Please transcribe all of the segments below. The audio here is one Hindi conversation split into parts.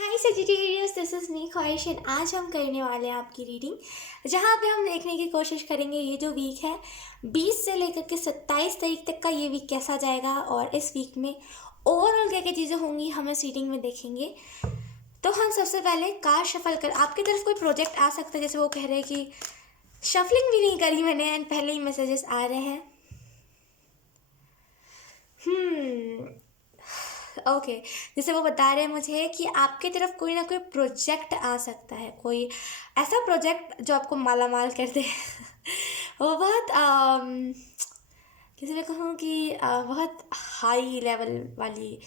Hi Sagittarius, this is me ख्वाहिश एंड आज हम करने वाले हैं आपकी रीडिंग, जहाँ पे हम देखने की कोशिश करेंगे ये जो वीक है 20 से लेकर के 27 तारीख तक का ये वीक कैसा जाएगा और इस वीक में ओवरऑल क्या क्या चीज़ें होंगी हम इस रीडिंग में देखेंगे। तो हम सबसे पहले कार्ड शफल कर, आपकी तरफ कोई प्रोजेक्ट आ सकता है, जैसे वो कह रहे हैं कि शफलिंग भी नहीं करी मैंने एंड पहले ही मैसेजेस आ रहे हैं। ओके, जैसे वो बता रहे हैं मुझे कि आपकी तरफ कोई ना कोई प्रोजेक्ट आ सकता है, कोई ऐसा प्रोजेक्ट जो आपको माला माल कर दे। वो बहुत किसी मैं कहूँ कि बहुत हाई लेवल वाली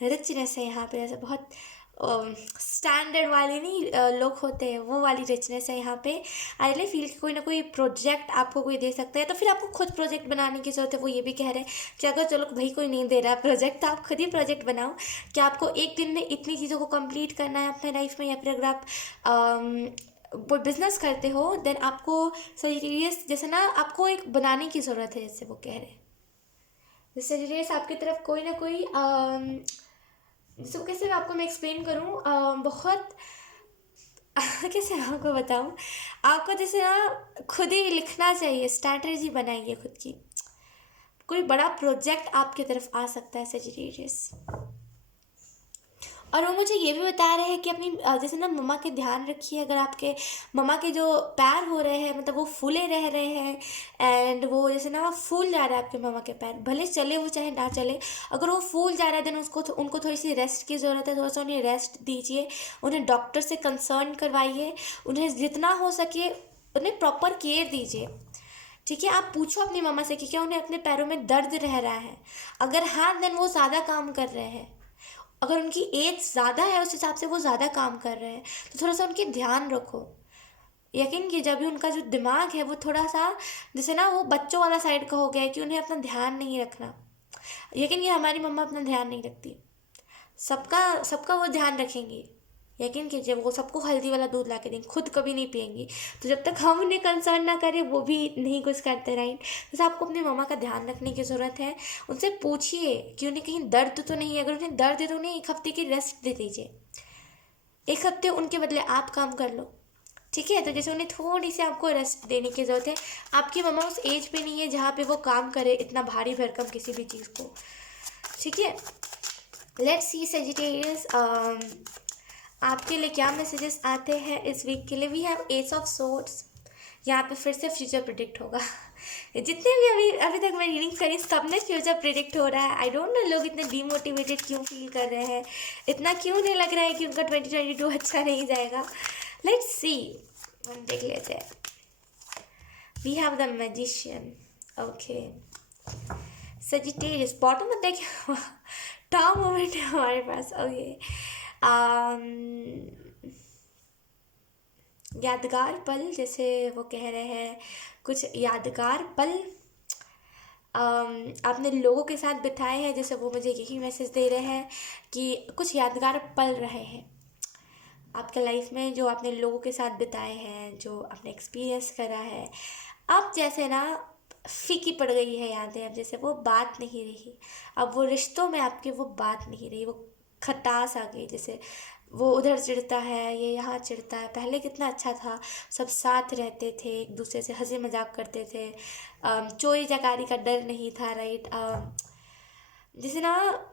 रिचनेस है यहाँ पे, ऐसे बहुत स्टैंडर्ड वाले नहीं लोग होते हैं, वो वाली रिचनेस है यहाँ पे। आई रियली फील कि कोई ना कोई प्रोजेक्ट आपको कोई दे सकता है, तो फिर आपको खुद प्रोजेक्ट बनाने की ज़रूरत है। वो ये भी कह रहे हैं कि अगर चलो भाई कोई नहीं दे रहा प्रोजेक्ट तो आप खुद ही प्रोजेक्ट बनाओ कि आपको एक दिन में इतनी चीज़ों को कंप्लीट करना है अपने लाइफ में, या फिर अगर आप वो बिज़नेस करते हो देन आपको सजीरियस जैसे ना आपको एक बनाने की ज़रूरत है, जैसे वो कह रहे हैं। जैसे सजीरियस आपकी तरफ कोई ना कोई जैसे वो कैसे आपको मैं एक्सप्लेन करूँ, बहुत कैसे आपको बताऊँ, आपको जैसे ना खुद ही लिखना चाहिए, स्ट्रैटेजी बनाइए खुद की। कोई बड़ा प्रोजेक्ट आपकी तरफ आ सकता है सजिटेरियस। और वो मुझे ये भी बता रहे हैं कि अपनी जैसे ना मम्मा के ध्यान रखिए, अगर आपके मम्मा के जो पैर हो रहे हैं, मतलब वो फूले रह रहे हैं एंड वो जैसे ना फूल जा रहा है आपके मम्मा के पैर, भले चले वो चाहे ना चले, अगर वो फूल जा रहा है देन उसको उनको थोड़ी सी रेस्ट की ज़रूरत है। थोड़ा सा उन्हें रेस्ट दीजिए, उन्हें डॉक्टर से कंसर्न करवाइए, उन्हें जितना हो सके उन्हें प्रॉपर केयर दीजिए। ठीक है, आप पूछो अपनी मम्मा से कि क्या उन्हें अपने पैरों में दर्द रह रहा है। अगर हाँ देन वो ज़्यादा काम कर रहे हैं, अगर उनकी एज ज़्यादा है उस हिसाब से वो ज़्यादा काम कर रहे हैं, तो थोड़ा सा उनके ध्यान रखो। यकीन कीजिए जब भी उनका जो दिमाग है वो थोड़ा सा जैसे ना वो बच्चों वाला साइड का हो गया है कि उन्हें अपना ध्यान नहीं रखना। यकीन कीजिए हमारी मम्मा अपना ध्यान नहीं रखती, सबका सबका वो ध्यान रखेंगी। यकीन कीजिए वो सबको हल्दी वाला दूध ला के देंगे, खुद कभी नहीं पियेंगी। तो जब तक हम उन्हें कंसर्न ना करें वो भी नहीं कुछ करते, राइट। जैसे आपको अपनी मम्मा का ध्यान रखने की ज़रूरत है। उनसे पूछिए कि उन्हें कहीं दर्द तो नहीं है, अगर उन्हें दर्द है तो उन्हें 1 हफ्ते की रेस्ट दे दीजिए। 1 हफ्ते उनके बदले आप काम कर लो, ठीक है। तो जैसे उन्हें थोड़ी सी आपको रेस्ट देने की ज़रूरत है। आपकी मम्मा उस एज पे नहीं है जहाँ पे वो काम करे इतना भारी भरकम किसी भी चीज़ को, ठीक है। लेट्स सी सेजिटेरियस आपके लिए क्या मैसेजेस आते हैं इस वीक के लिए। We have ace of swords, यहाँ पे फिर से फ्यूचर प्रिडिक्ट होगा। जितने भी अभी अभी तक मैं रीडिंग करी सब में फ्यूचर प्रिडिक्ट हो रहा है। आई डोंट नो लोग इतने डीमोटिवेटेड क्यों फील कर रहे हैं, इतना क्यों नहीं लग रहा है कि उनका 2022 अच्छा नहीं जाएगा। लेट्स सी, हम देख लेते हैं। We have the magician, okay. Sagittarius bottom में देखिए टॉप मोमेंट है हमारे पास, ओके। यादगार पल, जैसे वो कह रहे हैं कुछ यादगार पल आपने लोगों के साथ बिताए हैं, जैसे वो मुझे यही मैसेज दे रहे हैं कि कुछ यादगार पल रहे हैं आपके लाइफ में जो आपने लोगों के साथ बिताए हैं, जो आपने एक्सपीरियंस करा है। अब जैसे ना फीकी पड़ गई है यादें, अब जैसे वो बात नहीं रही, अब वो रिश्तों में आपके वो बात नहीं रही, वो खटास आ गई। जैसे वो उधर चिढ़ता है, ये यहाँ चिढ़ता है, पहले कितना अच्छा था, सब साथ रहते थे, एक दूसरे से हंसी मजाक करते थे, चोरी चकारी का डर नहीं था, राइट। जैसे ना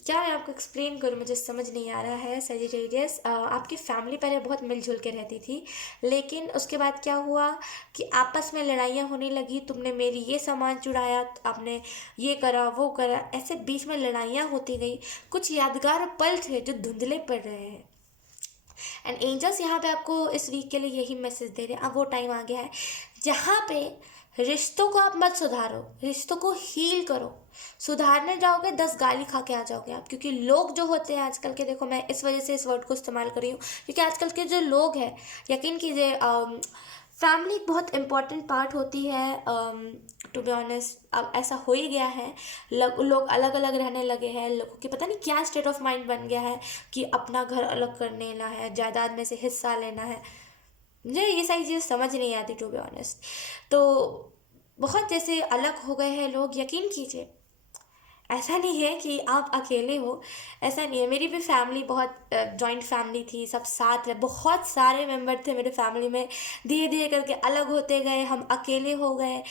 क्या मैं आपको एक्सप्लेन करूँ, मुझे समझ नहीं आ रहा है सजिटेरियस। आपकी फैमिली पहले बहुत मिलजुल के रहती थी, लेकिन उसके बाद क्या हुआ कि आपस में लड़ाइयाँ होने लगी, तुमने मेरी ये सामान चुराया, आपने ये करा वो करा, ऐसे बीच में लड़ाइयाँ होती गई। कुछ यादगार पल थे जो धुंधले पड़ रहे हैं एंड एंजल्स यहाँ पे आपको इस वीक के लिए यही मैसेज दे रहे हैं। अब वो टाइम आ गया है जहाँ पे रिश्तों को आप मत सुधारो, रिश्तों को हील करो। सुधारने जाओगे 10 गाली खा के आ जाओगे आप, क्योंकि लोग जो होते हैं आजकल के, देखो मैं इस वजह से इस वर्ड को इस्तेमाल कर रही हूँ क्योंकि आजकल के जो लोग हैं, यकीन कीजिए फैमिली एक बहुत इम्पॉर्टेंट पार्ट होती है। टू बी ऑनेस्ट अब ऐसा हो ही गया है, लोग अलग अलग रहने लगे हैं, लोगों की पता नहीं क्या स्टेट ऑफ माइंड बन गया है कि अपना घर अलग कर लेना है, जायदाद में से हिस्सा लेना है। मुझे ये सारी चीज़ें समझ नहीं आती टू बी ऑनेस्ट। तो बहुत जैसे अलग हो गए हैं लोग, यकीन कीजिए ऐसा नहीं है कि आप अकेले हो, ऐसा नहीं है। मेरी भी फैमिली बहुत जॉइंट फैमिली थी, सब साथ रहे, बहुत सारे मेंबर थे मेरे फैमिली में। धीरे धीरे करके अलग होते गए, हम अकेले हो गए।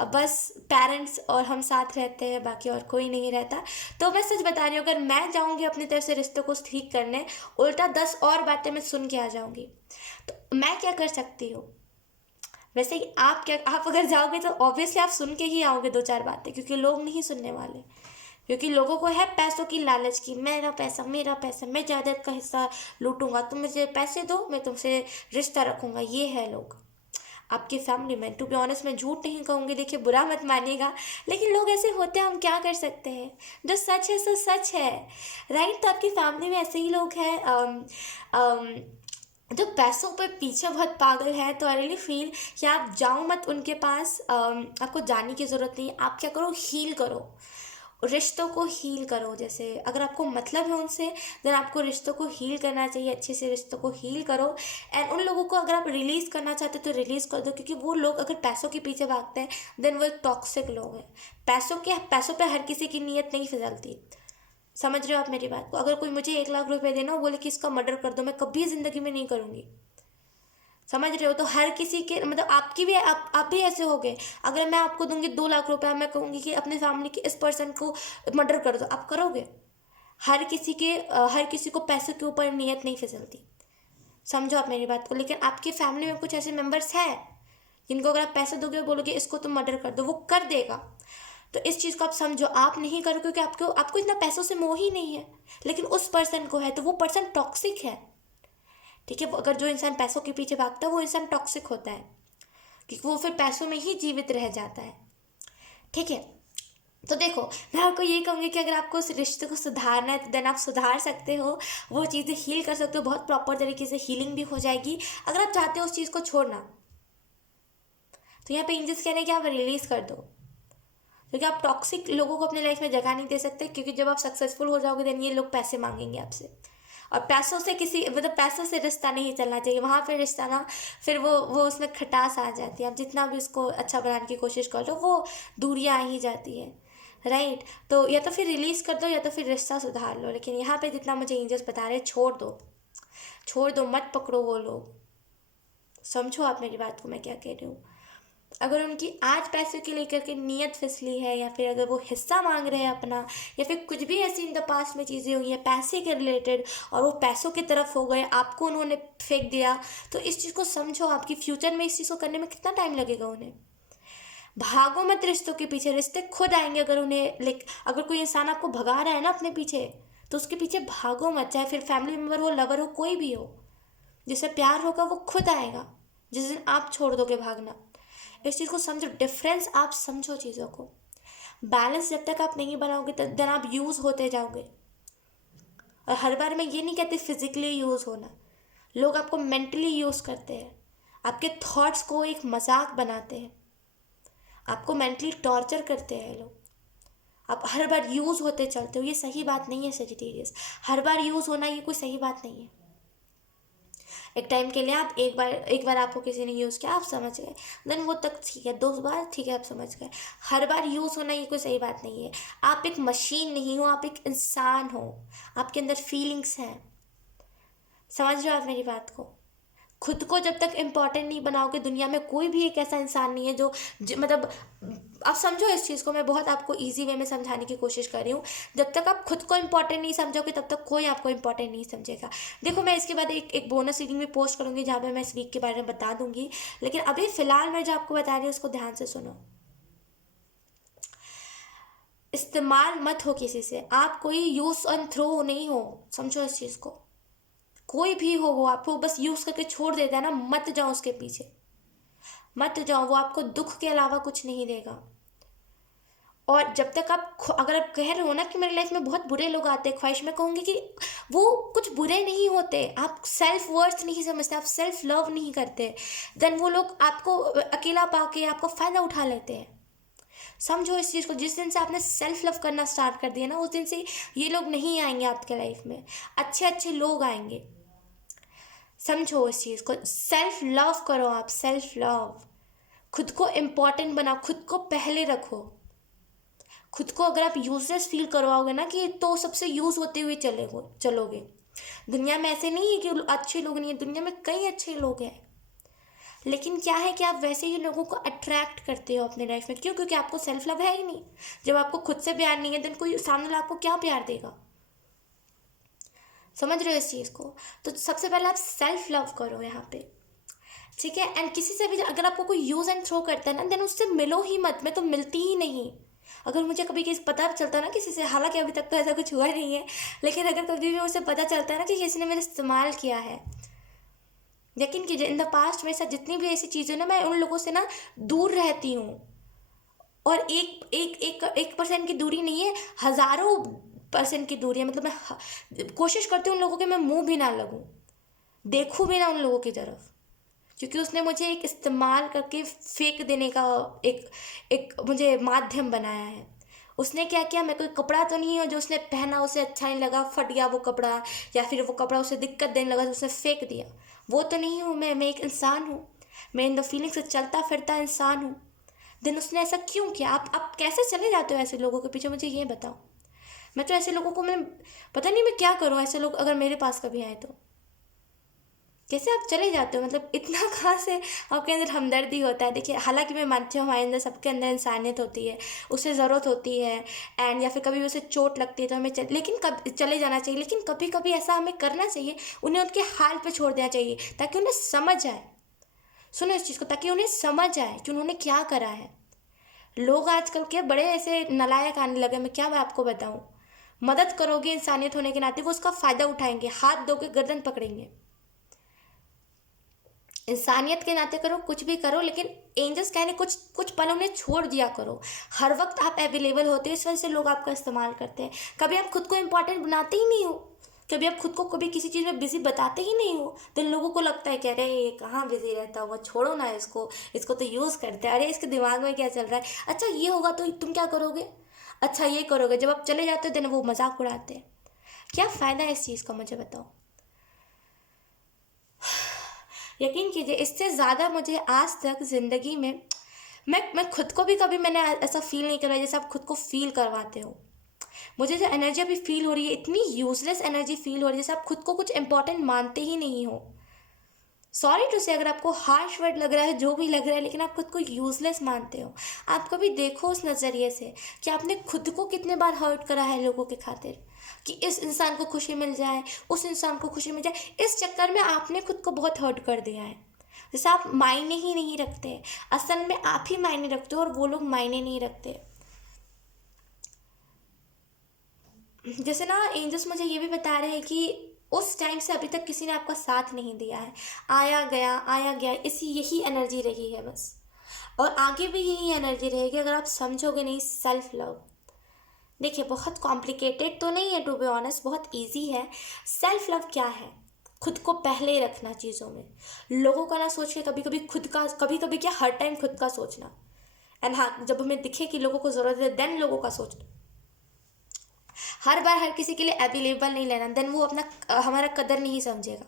अब बस पेरेंट्स और हम साथ रहते हैं, बाकी और कोई नहीं रहता। तो मैं सच बता रही हूँ, अगर मैं जाऊँगी अपनी तरफ से रिश्तों को ठीक करने, उल्टा 10 और बातें मैं सुन के आ जाऊँगी। तो मैं क्या कर सकती हूँ? वैसे कि आप अगर जाओगे तो ऑब्वियसली आप सुन के ही आओगे दो चार बातें, क्योंकि लोग नहीं सुनने वाले। क्योंकि लोगों को है पैसों की लालच की, मेरा पैसा, मैं जायदाद का हिस्सा लूटूंगा, तुम मुझे पैसे दो, मैं तुमसे रिश्ता रखूंगा। ये है लोग आपकी फैमिली में। टू बी ऑनेस्ट, मैं झूठ नहीं कहूँगी, देखिए बुरा मत मानिएगा, लेकिन लोग ऐसे होते हैं, हम क्या कर सकते हैं। जो सच है सो सच है, राइट। तो आपकी फैमिली में ऐसे ही लोग हैं जो पैसों पे पीछे बहुत पागल है। तो आई रियली फील कि आप जाओ मत उनके पास। आपको जाने की ज़रूरत नहीं है। आप क्या करो, हील करो, रिश्तों को हील करो। जैसे अगर आपको मतलब है उनसे, देन आपको रिश्तों को हील करना चाहिए, अच्छे से रिश्तों को हील करो। एंड उन लोगों को अगर आप रिलीज़ करना चाहते हो तो रिलीज़ कर दो, क्योंकि वो लोग अगर पैसों के पीछे भागते हैं, देन वो एक टॉक्सिक लोग हैं। पैसों पे हर किसी की नीयत नहीं फिसलती। समझ रहे हो आप मेरी बात को? अगर कोई मुझे 1 लाख रुपए देना हो, बोले कि इसका मर्डर कर दो, मैं कभी ज़िंदगी में नहीं करूँगी। समझ रहे हो? तो हर किसी के मतलब आपकी भी आप भी ऐसे हो गए। अगर मैं आपको दूंगी 2 लाख रुपए, मैं कहूँगी कि अपने फैमिली के इस पर्सन को मर्डर कर दो, आप करोगे? हर किसी को पैसों के ऊपर नीयत नहीं फिसलती। समझो आप मेरी बात को। लेकिन आपकी फैमिली में कुछ ऐसे मेंबर्स हैं जिनको अगर आप पैसे दोगे और बोलोगे इसको तुम मर्डर कर दो, वो कर देगा। तो इस चीज़ को आप समझो, आप नहीं करो क्योंकि आपको आपको इतना पैसों से मोह ही नहीं है, लेकिन उस पर्सन को है, तो वो पर्सन टॉक्सिक है। ठीक है, अगर जो इंसान पैसों के पीछे भागता है वो इंसान टॉक्सिक होता है, क्योंकि वो फिर पैसों में ही जीवित रह जाता है। ठीक है। तो देखो, मैं आपको ये कहूँगी कि अगर आपको उस रिश्ते को सुधारना है तो देन आप सुधार सकते हो, वो चीज़ें हील कर सकते हो, बहुत प्रॉपर तरीके से हीलिंग भी हो जाएगी। अगर आप चाहते हो उस चीज़ को छोड़ना, तो यहाँ पे एंजल्स कह रहे हैं कि आप रिलीज़ कर दो, क्योंकि आप टॉक्सिक लोगों को अपने लाइफ में जगह नहीं दे सकते। क्योंकि जब आप सक्सेसफुल हो जाओगे देन ये लोग पैसे मांगेंगे आपसे, और पैसों से किसी मतलब पैसों से रिश्ता नहीं चलना चाहिए। वहाँ पे रिश्ता ना, फिर वो उसमें खटास आ जाती है। आप जितना भी उसको अच्छा बनाने की कोशिश कर लो, वो दूरियाँ आ ही जाती है, राइट। तो या तो फिर रिलीज़ कर दो या तो फिर रिश्ता सुधार लो। लेकिन यहाँ पे जितना मुझे एंजल्स बता रहे हैं, छोड़ दो, मत पकड़ो वो लोग। समझो आप मेरी बात को, मैं क्या कह रही हूँ। अगर उनकी आज पैसे के लेकर के नीयत फिसली है, या फिर अगर वो हिस्सा मांग रहे हैं अपना, या फिर कुछ भी ऐसी इन द पास्ट में चीज़ें हुई हैं पैसे के रिलेटेड, और वो पैसों की तरफ हो गए, आपको उन्होंने फेंक दिया, तो इस चीज़ को समझो, आपकी फ्यूचर में इस चीज़ को करने में कितना टाइम लगेगा उन्हें। भागो मत रिश्तों के पीछे, रिश्ते खुद आएंगे। अगर उन्हें अगर कोई इंसान आपको भगा रहा है ना अपने पीछे, तो उसके पीछे भागो मत, चाहे फिर फैमिली मेम्बर हो, लवर हो, कोई भी हो। जिससे प्यार होगा वो खुद आएगा, जिस दिन आप छोड़ दोगे भागना। इस चीज़ को समझो, डिफरेंस आप समझो चीज़ों को। बैलेंस जब तक आप नहीं बनाओगे तब दिन आप यूज़ होते जाओगे। और हर बार मैं ये नहीं कहती फिजिकली यूज़ होना, लोग आपको मेंटली यूज़ करते हैं, आपके थॉट्स को एक मजाक बनाते हैं, आपको मेंटली टॉर्चर करते हैं लोग। आप हर बार यूज़ होते चलते हो, ये सही बात नहीं है सेजिटेरियस। हर बार यूज़ होना ये कोई सही बात नहीं है। एक टाइम के लिए आप एक बार आपको किसी ने यूज़ किया, आप समझ गए, देन वो तक ठीक है। 2 बार ठीक है, आप समझ गए। हर बार यूज़ होना ये कोई सही बात नहीं है। आप एक मशीन नहीं हो, आप एक इंसान हो, आपके अंदर फीलिंग्स हैं। समझ रहे हो आप मेरी बात को? खुद को जब तक इम्पोर्टेंट नहीं बनाओगे, दुनिया में कोई भी एक ऐसा इंसान नहीं है जो मतलब, आप समझो इस चीज़ को, मैं बहुत आपको इजी वे में समझाने की कोशिश कर रही हूँ। जब तक आप खुद को इम्पोर्टेंट नहीं समझोगे, तब तक कोई आपको इम्पोर्टेंट नहीं समझेगा। देखो, मैं इसके बाद एक बोनस रीडिंग भी पोस्ट करूँगी जहाँ पे मैं इस वीक के बारे में बता दूंगी, लेकिन अभी फ़िलहाल मैं जो आपको बता रही हूँ उसको ध्यान से सुनो। इस्तेमाल मत हो किसी से, आप कोई यूज़ एंड थ्रो नहीं हो, समझो इस चीज़ को। कोई भी हो, वो आपको बस यूज़ करके छोड़ देता है ना, मत जाओ उसके पीछे, मत जाओ। वो आपको दुख के अलावा कुछ नहीं देगा। और जब तक अगर आप कह रहे हो ना कि मेरी लाइफ में बहुत बुरे लोग आते हैं, ख्वाहिश में कहूँगी कि वो कुछ बुरे नहीं होते। आप सेल्फ वर्थ नहीं समझते, आप सेल्फ लव नहीं करते, देन वो लोग आपको अकेला पाके आपको फ़ायदा उठा लेते हैं। समझो इस चीज़ को, जिस दिन से आपने सेल्फ लव करना स्टार्ट कर दिया ना, उस दिन से ये लोग नहीं आएंगे आपके लाइफ में, अच्छे अच्छे लोग आएंगे। समझो इस चीज़ को, सेल्फ लव करो आप, सेल्फ लव। खुद को इम्पोर्टेंट बनाओ, खुद को पहले रखो, खुद को अगर आप यूजलेस फील करवाओगे ना कि तो सबसे यूज होते हुए चलोगे। दुनिया में ऐसे नहीं है कि अच्छे लोग नहीं है, दुनिया में कई अच्छे लोग हैं, लेकिन क्या है कि आप वैसे ही लोगों को अट्रैक्ट करते हो अपने लाइफ में। क्यों? क्योंकि आपको सेल्फ लव है ही नहीं। जब आपको खुद से प्यार नहीं है देन कोई सामने वाला आपको क्या प्यार देगा? समझ रहे हो इस चीज़ को? तो सबसे पहले आप सेल्फ लव करो यहाँ पे, ठीक है। एंड किसी से भी अगर आपको कोई यूज़ एंड थ्रो करता है ना, देन उससे मिलो ही मत। मैं तो मिलती ही नहीं। अगर मुझे कभी किसी पता चलता है ना किसी से, हालांकि अभी तक तो ऐसा कुछ हुआ नहीं है, लेकिन अगर कभी भी मुझे पता चलता है ना कि किसी ने मेरा इस्तेमाल किया है, यकीन कीजिए इन द पास्ट मेरे साथ जितनी भी ऐसी चीज़ें ना, मैं उन लोगों से ना दूर रहती हूँ। और एक एक एक 1% की दूरी नहीं है, हज़ारों % की दूरी है। मतलब मैं कोशिश करती हूँ उन लोगों के मैं मुंह भी ना लगूँ, देखूँ भी ना उन लोगों की तरफ, क्योंकि उसने मुझे एक इस्तेमाल करके फेंक देने का एक एक मुझे माध्यम बनाया है। उसने क्या किया, मैं कोई कपड़ा तो नहीं है जो उसने पहना उसे अच्छा नहीं लगा, फट गया वो कपड़ा, या फिर वो कपड़ा उसे दिक्कत देने लगा तो उसने फेंक दिया। वो तो नहीं हूँ मैं एक इंसान हूँ। मैं इन द फीलिंग से चलता फिरता इंसान हूँ। देन उसने ऐसा क्यों किया? आप कैसे चले जाते हो ऐसे लोगों के पीछे, मुझे ये बताओ। मैं तो ऐसे लोगों को, मैं पता नहीं मैं क्या करूँ। ऐसे लोग अगर मेरे पास कभी आए तो कैसे आप चले जाते हो? मतलब इतना कहाँ से आपके अंदर हमदर्दी होता है? देखिए, हालांकि मैं मानती हूँ हमारे अंदर, सबके अंदर इंसानियत होती है, उसे ज़रूरत होती है, एंड या फिर कभी उसे चोट लगती है तो हमें लेकिन कब चले जाना चाहिए। लेकिन कभी कभी ऐसा हमें करना चाहिए, उन्हें उनके हाल पे छोड़ देना चाहिए ताकि उन्हें समझ आए। सुनो इस चीज़ को, ताकि उन्हें समझ आए कि उन्होंने क्या करा है। लोग आजकल के बड़े ऐसे नलायक आने लगे, मैं क्या मैं आपको बताऊँ। मदद करोगे इंसानियत होने के नाते, वो उसका फ़ायदा उठाएंगे, हाथ दोगे गर्दन पकड़ेंगे। इंसानियत के नाते करो, कुछ भी करो, लेकिन एंजल्स कहने कुछ कुछ पल उन्हें छोड़ दिया करो। हर वक्त आप अवेलेबल होते हो, इस वजह से लोग आपका इस्तेमाल करते हैं। कभी आप खुद को इम्पोर्टेंट बनाते ही नहीं हो, कभी आप खुद को कभी किसी चीज़ में बिजी बताते ही नहीं हो, तो इन लोगों को लगता है कि अरे ये कहाँ बिजी रहता हुआ, छोड़ो ना इसको, इसको तो यूज़ करते हैं, अरे इसके दिमाग में क्या चल रहा है, अच्छा ये होगा तो तुम क्या करोगे, अच्छा ये करोगे। जब आप चले जाते हो देन वो मजाक उड़ाते हैं। क्या फ़ायदा है इस चीज़ का, मुझे बताओ। यकीन कीजिए इससे ज़्यादा मुझे आज तक ज़िंदगी में, मैं खुद को भी कभी मैंने ऐसा फील नहीं करवाया जैसे आप खुद को फील करवाते हो। मुझे जो एनर्जी अभी फील हो रही है, इतनी यूजलेस एनर्जी फील हो रही है जैसे आप खुद को कुछ इंपॉर्टेंट मानते ही नहीं हो। सॉरी टू से, अगर आपको हार्श वर्ड लग रहा है, जो भी लग रहा है, लेकिन आप खुद को यूजलेस मानते हो। आप कभी देखो उस नज़रिए से कि आपने खुद को कितने बार हर्ट करा है लोगों के खातिर, कि इस इंसान को खुशी मिल जाए, उस इंसान को खुशी मिल जाए। इस चक्कर में आपने खुद को बहुत हर्ट कर दिया है। जैसे आप मायने ही नहीं रखते, असल में आप ही मायने रखते हो और वो लोग मायने नहीं रखते। जैसे ना एंजल्स मुझे ये भी बता रहे हैं कि उस टाइम से अभी तक किसी ने आपका साथ नहीं दिया है, आया गया, इसी यही एनर्जी रही है बस, और आगे भी यही एनर्जी रहेगी अगर आप समझोगे नहीं सेल्फ लव। देखिए, बहुत कॉम्प्लिकेटेड तो नहीं है, टू बी ऑनेस्ट बहुत इजी है। सेल्फ लव क्या है? खुद को पहले रखना चीज़ों में, लोगों का ना सोच के कभी कभी खुद का, कभी कभी क्या हर टाइम खुद का सोचना। एंड हाँ, जब हमें दिखे कि लोगों को ज़रूरत है देन लोगों का सोचना। हर बार हर किसी के लिए अवेलेबल नहीं लेना, देन वो अपना हमारा कदर नहीं समझेगा।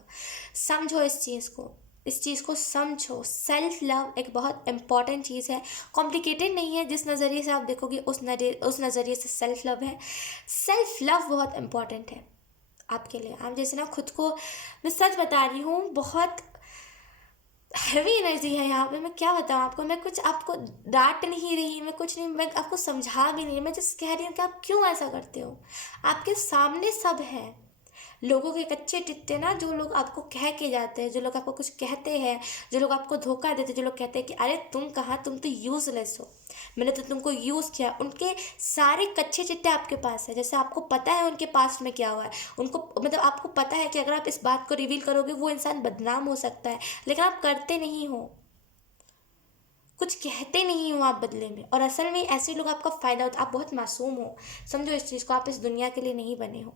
समझो इस चीज़ को समझो। सेल्फ लव एक बहुत इंपॉर्टेंट चीज़ है, कॉम्प्लिकेटेड नहीं है। जिस नज़रिए से आप देखोगे उस नज़रिए से सेल्फ लव है। सेल्फ लव बहुत इंपॉर्टेंट है आपके लिए। आप जैसे ना खुद को, मैं सच बता रही हूँ, बहुत हैवी एनर्जी है यहाँ पे। मैं क्या बताऊँ आपको, मैं कुछ आपको डांट नहीं रही, मैं कुछ नहीं, मैं आपको समझा भी नहीं, मैं जस्ट कह रही हूँ कि आप क्यों ऐसा करते हो। आपके सामने सब है, लोगों के कच्चे टिट्टे ना, जो लोग आपको कह के जाते हैं, जो लोग आपको कुछ कहते हैं, जो लोग आपको धोखा देते हैं, जो लोग कहते हैं कि अरे तुम कहाँ, तुम तो यूज़लेस हो, मैंने तो तुमको यूज़ किया, उनके सारे कच्चे चिट्टे आपके पास है। जैसे आपको पता है उनके पास्ट में क्या हुआ है, उनको मतलब आपको पता है कि अगर आप इस बात को रिवील करोगे वो इंसान बदनाम हो सकता है, लेकिन आप करते नहीं हो, कुछ कहते नहीं हो आप बदले में। और असल में ऐसे लोग आपका फ़ायदा होता है। आप बहुत मासूम हो, समझो इस चीज़ को। आप इस दुनिया के लिए नहीं बने हो।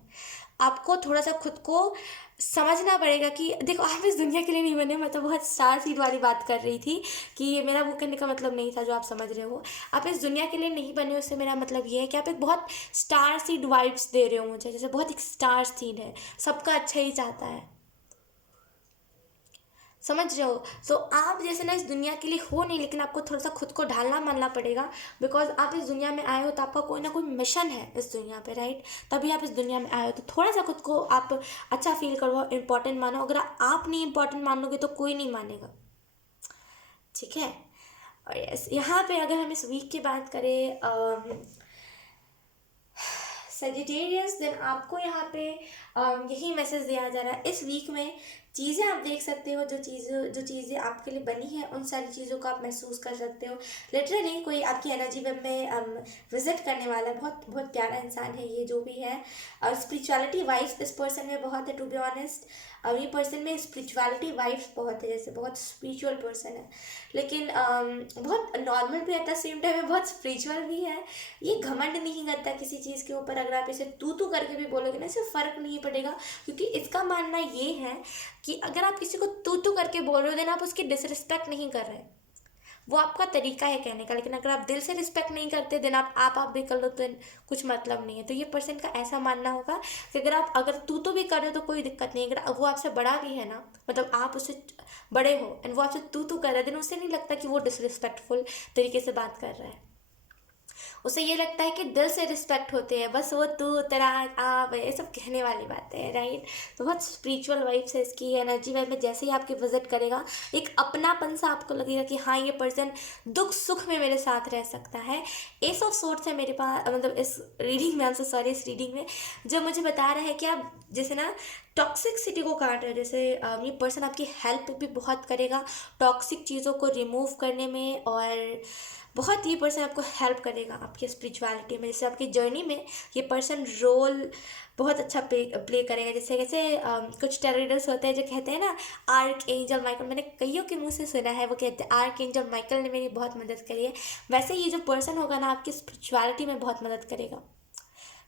आपको थोड़ा सा खुद को समझना पड़ेगा कि देखो, आप इस दुनिया के लिए नहीं बने। मैं तो बहुत स्टार सीड वाली बात कर रही थी कि ये मेरा वो कहने का मतलब नहीं था जो आप समझ रहे हो। आप इस दुनिया के लिए नहीं बने हो, उससे मेरा मतलब ये है कि आप एक बहुत स्टार सीड वाइब्स दे रहे हो मुझे, जैसे बहुत एक स्टार सीड है, सबका अच्छा ही चाहता है। समझ रहे हो? तो आप जैसे ना इस दुनिया के लिए हो नहीं, लेकिन आपको थोड़ा सा खुद को ढालना मानना पड़ेगा, बिकॉज आप इस दुनिया में आए हो तो आपका कोई ना कोई मिशन है इस दुनिया पे, राइट? तभी आप इस दुनिया में आए हो, तो थोड़ा सा खुद को आप अच्छा फील करो, इंपॉर्टेंट मानो। अगर आप नहीं इंपॉर्टेंट मानोगे तो कोई नहीं मानेगा, ठीक है? और यस, यहाँ पे अगर हम इस वीक की बात करें सजिटेरियस, देन आपको यहाँ पे यही मैसेज दिया जा रहा है इस वीक में। चीज़ें आप देख सकते हो, जो चीज़ें आपके लिए बनी हैं उन सारी चीज़ों को आप महसूस कर सकते हो। लिटरली कोई आपकी एनर्जी वेब में विजिट करने वाला है, बहुत बहुत प्यारा इंसान है ये जो भी है। और स्पिरिचुअलिटी वाइब्स इस पर्सन में बहुत है, टू बी ऑनेस्ट। और ये पर्सन में स्पिरिचुअलिटी वाइब्स बहुत है, जैसे बहुत स्पिरिचुअल पर्सन है, लेकिन बहुत नॉर्मल भी है, सेम टाइम में बहुत स्पिरिचुअल भी है। ये घमंड नहीं करता किसी चीज़ के ऊपर। अगर आप इसे तू करके भी बोलोगे ना, इससे फ़र्क नहीं पड़ेगा, क्योंकि इसका मानना ये है कि अगर आप किसी को तू करके बोल रहे हो, देन आप उसकी डिसरिस्पेक्ट नहीं कर रहे। वो आपका तरीका है कहने का, लेकिन अगर आप दिल से रिस्पेक्ट नहीं करते, देन आप भी कर लो तो कुछ मतलब नहीं है। तो ये पर्सन का ऐसा मानना होगा कि अगर तू भी कर रहे हो तो कोई दिक्कत नहीं। अगर वो आपसे बड़ा भी है ना, मतलब आप उससे बड़े हो एंड वो आपसे तू कर रहा है, देन उसे नहीं लगता कि वो डिसरिस्पेक्टफुल तरीके से बात कर रहा है। उसे ये लगता है कि दिल से रिस्पेक्ट होते हैं, बस वो तू तेरा आप ये सब कहने वाली बातें हैं, राइट? तो बहुत स्पिरिचुअल वाइब्स है इसकी। एनर्जी वाइब में जैसे ही आपके विजिट करेगा, एक अपनापन सा आपको लगेगा कि हाँ, ये पर्सन दुख सुख में मेरे साथ रह सकता है। एस ऑफ सोर्ट्स है मेरे पास, मतलब इस रीडिंग में, आपसे सॉरी, इस रीडिंग में जो मुझे बता रहा है कि आप जैसे ना टॉक्सिसिटी को काट रहे हो। जैसे ये पर्सन आपकी हेल्प भी बहुत करेगा टॉक्सिक चीज़ों को रिमूव करने में, और बहुत ये पर्सन आपको हेल्प करेगा आपकी स्पिरिचुअलिटी में। जैसे आपकी जर्नी में ये पर्सन रोल बहुत अच्छा प्ले करेगा। जैसे कुछ टेररिस्ट होते हैं जो कहते हैं ना आर्क एंजल माइकल, मैंने कईयों के मुंह से सुना है, वो कहते हैं आर्क एंजल माइकल ने मेरी बहुत मदद करी है। वैसे ये जो पर्सन होगा ना, आपकी स्पिरिचुअलिटी में बहुत मदद करेगा।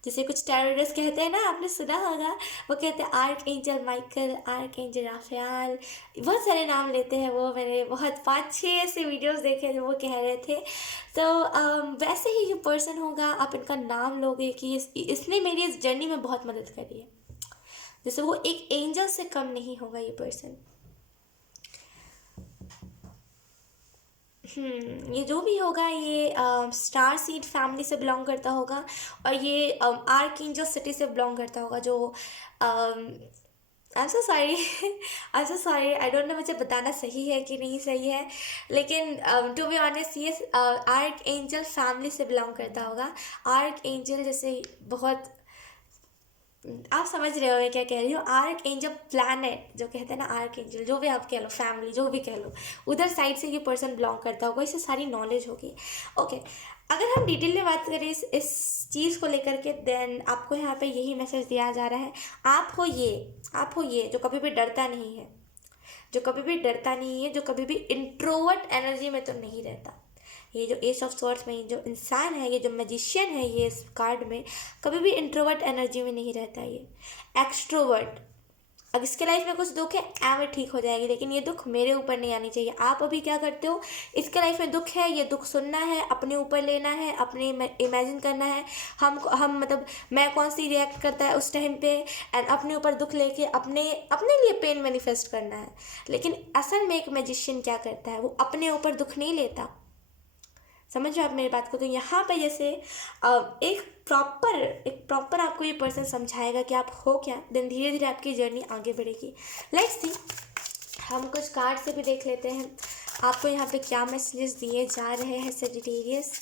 जैसे कुछ टेररिस्ट कहते हैं ना, आपने सुना होगा, वो कहते हैं archangel Michael, archangel Raphael, बहुत सारे नाम लेते हैं वो। मैंने बहुत 5-6 ऐसे वीडियोस देखे जो वो कह रहे थे। तो वैसे ही जो पर्सन होगा, आप इनका नाम लोगे कि इसने मेरी इस जर्नी में बहुत मदद करी है। जैसे वो एक एंजल से कम नहीं होगा ये पर्सन। ये जो भी होगा, ये स्टार सीड फैमिली से बिलोंग करता होगा, और ये आर्क एंजल सिटी से बिलोंग करता होगा। जो आई am so sorry, I am so sorry, I don't know मुझे बताना सही है कि नहीं सही है, लेकिन टू बी ऑनेस्ट ये आर्क एंजल फैमिली से बिलोंग करता होगा। आर्क एंजल जैसे बहुत, आप समझ रहे हो मैं क्या कह रही हूँ। आर्क एंजल प्लैनेट जो कहते हैं ना, आर्क एंजल जो भी आप कह लो, फैमिली जो भी कह लो, उधर साइड से ये पर्सन बिलोंग करता होगा, इसे सारी नॉलेज होगी। ओके, अगर हम डिटेल में बात करें इस चीज़ को लेकर के, देन आपको यहाँ पे यही मैसेज दिया जा रहा है। आप हो ये जो कभी भी डरता नहीं है, जो कभी भी डरता नहीं है, जो कभी भी इंट्रोवर्ट एनर्जी में तो नहीं रहता। ये जो एस ऑफ सॉर्ड्स में जो इंसान है, ये जो मैजिशियन है, ये इस कार्ड में कभी भी इंट्रोवर्ट एनर्जी में नहीं रहता। ये एक्सट्रोवर्ट। अब इसके लाइफ में कुछ दुख है, एवं ठीक हो जाएगी, लेकिन ये दुख मेरे ऊपर नहीं आनी चाहिए। आप अभी क्या करते हो, इसके लाइफ में दुख है, ये दुख सुनना है, अपने ऊपर लेना है, अपने इमेजिन करना है। हम मतलब मैं कौन सी रिएक्ट करता है उस टाइम पे, एंड अपने ऊपर दुख लेके अपने अपने लिए पेन मैनिफेस्ट करना है। लेकिन असल में एक मैजिशियन क्या करता है, वो अपने ऊपर दुख नहीं लेता। समझ रहे हो आप मेरी बात को? तो यहाँ पे जैसे एक प्रॉपर आपको ये पर्सन समझाएगा कि आप हो क्या, देन धीरे धीरे आपकी जर्नी आगे बढ़ेगी। लेट्स सी, हम कुछ कार्ड से भी देख लेते हैं आपको यहाँ पे क्या मैसेजेस दिए जा रहे हैं Sagittarius.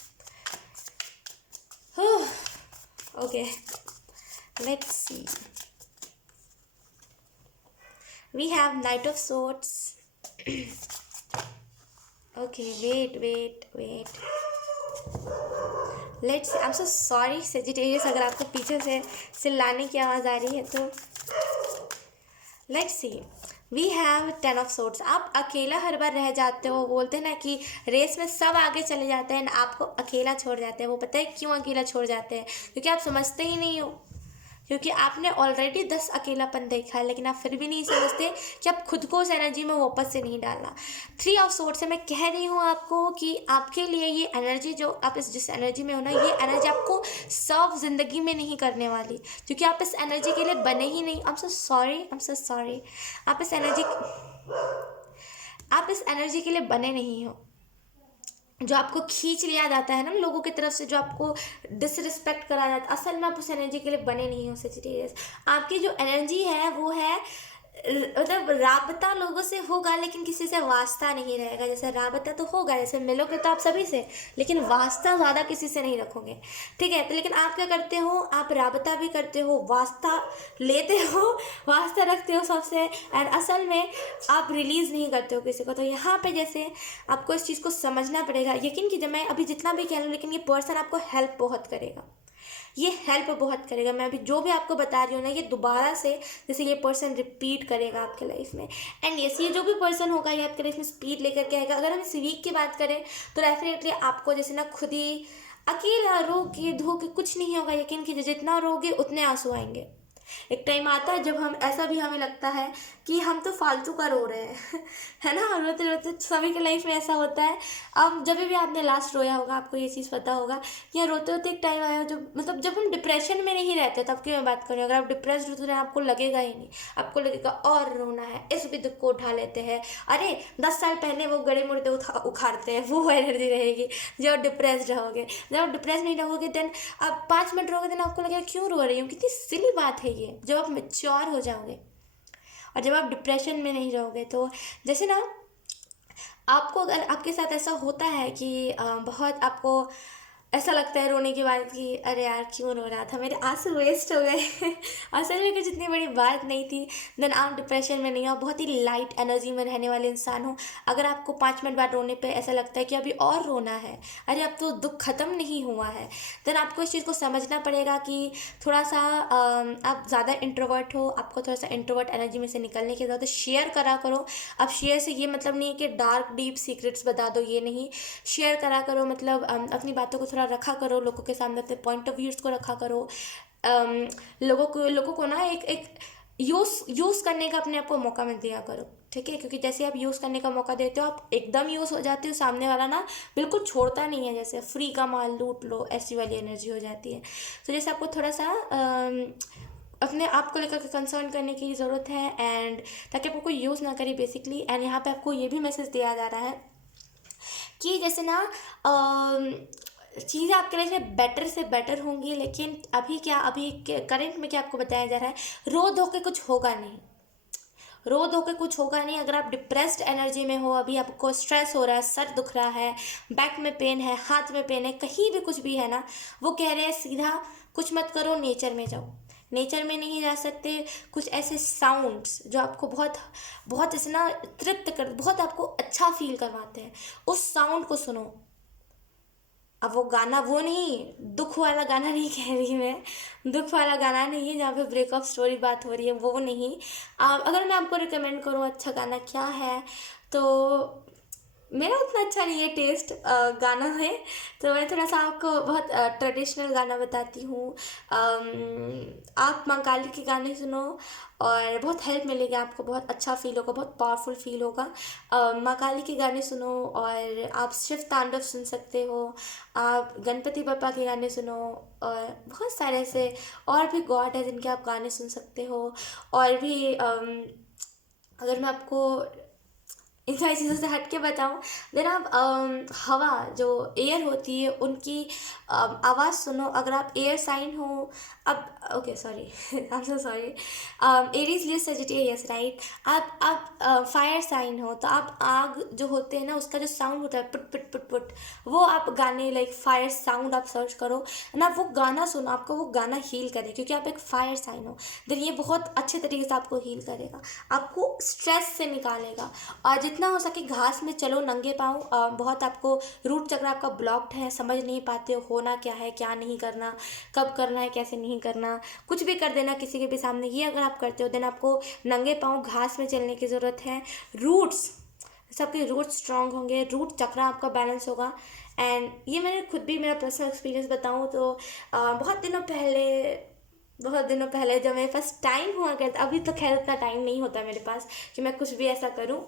Okay, let's see, we have knight of swords. Okay, wait, let's, I am so sorry Sagittarius, अगर आपको पीछे से चिल्लाने की आवाज़ आ रही है तो। Let's see, we have 10 of swords. आप अकेला हर बार रह जाते हो। बोलते हैं ना कि रेस में सब आगे चले जाते हैं, आपको अकेला छोड़ जाते हैं। वो पता है क्यों अकेला छोड़ जाते हैं? क्योंकि आप समझते ही नहीं हो, क्योंकि आपने ऑलरेडी 10 अकेलापन देखा है, लेकिन आप फिर भी नहीं समझते कि आप खुद को उस एनर्जी में वापस से नहीं डालना। 3 ऑफ सोर्ड्स से मैं कह रही हूँ आपको कि आपके लिए ये एनर्जी, जो आप जिस एनर्जी में हो ना, ये एनर्जी आपको सर्व जिंदगी में नहीं करने वाली, क्योंकि आप इस एनर्जी के लिए बने ही नहीं। आई एम सो सॉरी, आप इस एनर्जी आप इस एनर्जी के लिए बने नहीं हो। जो आपको खींच लिया जाता है ना लोगों की तरफ से, जो आपको डिसरिस्पेक्ट करा जाता है, असल में आप उस एनर्जी के लिए बने नहीं हो सेजिटेरियस। आपकी जो एनर्जी है वो है मतलब राबता लोगों से होगा लेकिन किसी से वास्ता नहीं रहेगा। जैसे राबता तो होगा, जैसे मिलोगे तो आप सभी से, लेकिन वास्ता ज़्यादा किसी से नहीं रखोगे, ठीक है। तो लेकिन आप क्या करते हो, आप राबता भी करते हो, वास्ता लेते हो, वास्ता रखते हो सबसे, एंड असल में आप रिलीज़ नहीं करते हो किसी को। तो यहाँ पे जैसे आपको इस चीज़ को समझना पड़ेगा। यकीन कीजिए मैं अभी जितना भी कह लूँ, लेकिन ये पर्सन आपको हेल्प बहुत करेगा, ये हेल्प बहुत करेगा। मैं अभी जो भी आपको बता रही हूँ ना, ये दोबारा से जैसे ये पर्सन रिपीट करेगा आपके लाइफ में। एंड यस, ये जो भी पर्सन होगा ये आपके लाइफ में स्पीड लेकर के आएगा। अगर हम इस वीक की बात करें तो डेफिनेटली आपको जैसे ना खुद ही अकेला रो के धो के कुछ नहीं होगा। यकीन कीजिए जितना रोगे उतने आंसू आएंगे। एक टाइम आता है जब हम ऐसा भी हमें लगता है कि हम तो फालतू का रो रहे हैं है ना, रोते रोते सभी के लाइफ में ऐसा होता है। अब जब भी आपने लास्ट रोया होगा आपको ये चीज़ पता होगा कि रोते रोते एक टाइम आया जब मतलब जब हम डिप्रेशन में नहीं रहते, तब की मैं बात कर रही हूँ। अगर आप डिप्रेस होते हैं आपको लगेगा ही नहीं, आपको लगेगा और रोना है, इस भी दुख को उठा लेते हैं। अरे 10 साल पहले वो गड़े मुड़े उखाड़ते हैं, वो एनर्जी रहेगी जब डिप्रेस्ड रहोगे। जब आप डिप्रेस नहीं रहोगे देन आप 5 मिनट रहोगे, देन आपको लगेगा क्यों रो रही हूँ, कितनी सिली बात है ये। जब आप मेच्योर हो जाओगे और जब आप डिप्रेशन में नहीं रहोगे, तो जैसे ना आपको अगर आपके साथ ऐसा होता है कि बहुत आपको ऐसा लगता है रोने के बाद कि अरे यार क्यों रो रहा था, मेरे आंसू वेस्ट हो गए असल में कुछ इतनी बड़ी बात नहीं थी, देन आप डिप्रेशन में नहीं हो, बहुत ही लाइट एनर्जी में रहने वाले इंसान हो। अगर आपको 5 मिनट बाद रोने पे ऐसा लगता है कि अभी और रोना है, अरे अब तो दुख ख़त्म नहीं हुआ है, देन आपको इस चीज़ को समझना पड़ेगा कि थोड़ा सा आप ज़्यादा इंट्रोवर्ट हो, आपको थोड़ा सा इंट्रोवर्ट एनर्जी में से निकलने की ज़रूरत है। शेयर करा करो। अब शेयर से ये मतलब नहीं है कि डार्क डीप सीक्रेट्स बता दो, ये नहीं। शेयर करा करो, मतलब अपनी बातों को थोड़ा रखा करो लोगों के सामने, अपने पॉइंट ऑफ व्यूज़ को रखा करो। लोगों को ना एक एक यूज़ करने का अपने आप को मौका मत दिया करो, ठीक है। क्योंकि जैसे आप यूज़ करने का मौका देते हो आप एकदम यूज़ हो जाते हो, सामने वाला ना बिल्कुल छोड़ता नहीं है, जैसे फ्री का माल लूट लो ऐसी वाली एनर्जी हो जाती है। तो जैसे आपको थोड़ा सा अपने आप को लेकर के कंसर्न करने की ज़रूरत है, एंड ताकि आपको कोई यूज़ ना करे बेसिकली। एंड यहाँ पे आपको ये भी मैसेज दिया जा रहा है कि जैसे ना चीज़ें आपके लाइफ में बेटर से बेटर होंगी, लेकिन अभी करंट में क्या आपको बताया जा रहा है, रो धो के कुछ होगा नहीं, रो धो के कुछ होगा नहीं। अगर आप डिप्रेस्ड एनर्जी में हो, अभी आपको स्ट्रेस हो रहा है, सर दुख रहा है, बैक में पेन है, हाथ में पेन है, कहीं भी कुछ भी है ना, वो कह रहे हैं सीधा कुछ मत करो, नेचर में जाओ। नेचर में नहीं जा सकते, कुछ ऐसे साउंड्स जो आपको बहुत बहुत ऐसे ना तृप्त कर, बहुत आपको अच्छा फील करवाते हैं, उस साउंड को सुनो। अब वो गाना वो नहीं, दुख वाला गाना नहीं कह रही मैं, दुख वाला गाना नहीं है जहाँ पे ब्रेकअप स्टोरी बात हो रही है, वो नहीं। अगर मैं आपको रिकमेंड करूँ अच्छा गाना क्या है, तो मेरा उतना अच्छा नहीं है टेस्ट गाना है, तो मैं थोड़ा सा आपको बहुत ट्रेडिशनल गाना बताती हूँ। आप माँ काली के गाने सुनो और बहुत हेल्प मिलेगी आपको, बहुत अच्छा फील होगा, बहुत पावरफुल फील होगा। माँ काली के गाने सुनो, और आप शिव तांडव सुन सकते हो, आप गणपति बप्पा के गाने सुनो, और बहुत सारे ऐसे और भी गॉड है जिनके आप गाने सुन सकते हो। और भी अगर मैं आपको इन सारी चीज़ों से हट के बताऊँ, देन आप हवा जो एयर होती है उनकी आवाज़ सुनो। अगर आप एयर साइन हो, अब okay sorry I am so sorry, Aries Leo Sagittarius right. आप फायर साइन हो, तो आप आग जो होते हैं ना उसका जो साउंड होता है पुट पुट पुट पुट, वो आप गाने लाइक फायर साउंड आप सर्च करो ना, वो गाना सुनो, आपको वो गाना हील करे, क्योंकि आप एक फायर साइन हो। देन ये बहुत अच्छे तरीके से आपको हील करेगा, आपको स्ट्रेस से निकालेगा। और जितना हो सके घास में चलो नंगे पाँव। बहुत आपको रूट चक्र आपका ब्लॉक्ड है, समझ नहीं पाते हो होना क्या है, क्या नहीं करना, कब करना है, कैसे नहीं करना, कुछ भी कर देना किसी के भी सामने, ये अगर आप करते हो देन आपको नंगे पाँव घास में चलने की ज़रूरत है। रूट्स, सबके रूट्स स्ट्रांग होंगे, रूट चक्र आपका बैलेंस होगा। एंड ये मैंने खुद भी मेरा पर्सनल एक्सपीरियंस बताऊँ तो बहुत दिनों पहले जब मेरे पास टाइम हुआ करता, अभी तो खैर उतना टाइम नहीं होता मेरे पास कि मैं कुछ भी ऐसा करूँ,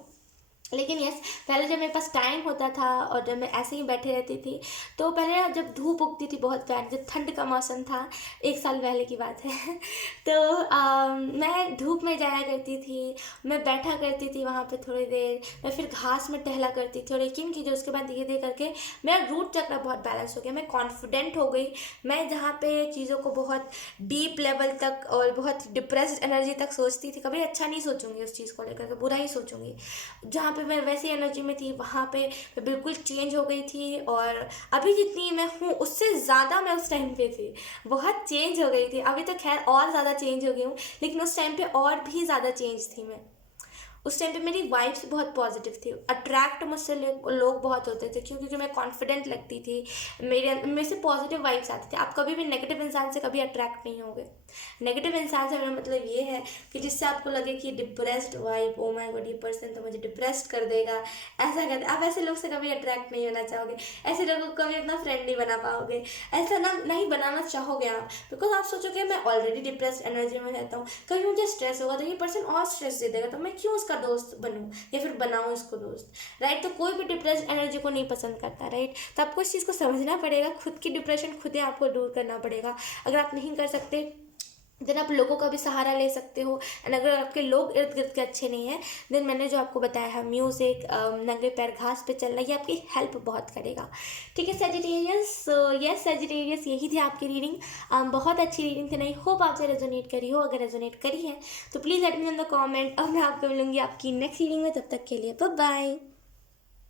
लेकिन यस, पहले जब मेरे पास टाइम होता था और जब मैं ऐसे ही बैठे रहती थी, तो पहले ना जब धूप उगती थी बहुत प्यारी, जब ठंड का मौसम था, 1 साल पहले की बात है तो मैं धूप में जाया करती थी, मैं बैठा करती थी वहाँ पे थोड़ी देर, मैं फिर घास में टहला करती थी, और यकीन कीजिए उसके बाद धीरे धीरे करके मेरा रूट चक्र बहुत बैलेंस हो गया, मैं कॉन्फिडेंट हो गई। मैं जहाँ पे चीज़ों को बहुत डीप लेवल तक और बहुत डिप्रेस्ड एनर्जी तक सोचती थी, कभी अच्छा नहीं सोचूंगी उस चीज़ को लेकर के, बुरा ही सोचूंगी, जहाँ पे मैं वैसी एनर्जी में थी वहाँ पे मैं बिल्कुल चेंज हो गई थी। और अभी जितनी मैं हूँ उससे ज़्यादा मैं उस टाइम पे थी, बहुत चेंज हो गई थी। अभी तो खैर और ज़्यादा चेंज हो गई हूँ, लेकिन उस टाइम पे और भी ज़्यादा चेंज थी मैं। उस टाइम पे मेरी वाइब्स बहुत पॉजिटिव थी, अट्रैक्ट मुझसे लोग बहुत होते थे, क्योंकि मैं कॉन्फिडेंट लगती थी, मेरे से पॉजिटिव वाइब्स आती थी। आप कभी भी नेगेटिव इंसान से कभी अट्रैक्ट नहीं होगे। नेगेटिव इंसान से मेरा मतलब ये है कि जिससे आपको लगे कि depressed vibe, oh my God ये पर्सन तो मुझे डिप्रेस्ड कर देगा, ऐसा कर, आप ऐसे लोग से कभी अट्रैक्ट नहीं होना चाहोगे, ऐसे लोगों को कभी अपना फ्रेंड नहीं बना पाओगे, ऐसा ना नहीं बनाना चाहोगे आप, बिकॉज आप सोचोगे मैं ऑलरेडी डिप्रेस्ड एनर्जी में रहता हूँ, कभी मुझे स्ट्रेस होगा तो ये पर्सन और स्ट्रेस दे देगा, तो मैं क्यों उसका दोस्त बनूं या फिर बनाऊं इसको दोस्त, राइट। तो कोई भी डिप्रेस्ड एनर्जी को नहीं पसंद करता, राइट। तो आपको इस चीज़ को समझना पड़ेगा, खुद की डिप्रेशन खुद ही आपको दूर करना पड़ेगा। अगर आप नहीं कर सकते देन आप लोगों का भी सहारा ले सकते हो, एंड अगर आपके लोग इर्द गिर्द के अच्छे नहीं हैं, देन मैंने जो आपको बताया है म्यूज़िक, नंगे पैर घास पे चलना, ये आपकी हेल्प बहुत करेगा। ठीक है सजिटेरियस, सो यस सजिटेरियस, यही थी आपकी रीडिंग। बहुत अच्छी रीडिंग थी, नहीं होप आपसे रेजोनेट करी हो। अगर रेजोनेट करी है तो please let me in the comment, और मैं आपको मिलूंगी आपकी नेक्स्ट रीडिंग में। तब तक के लिए बाय बाय।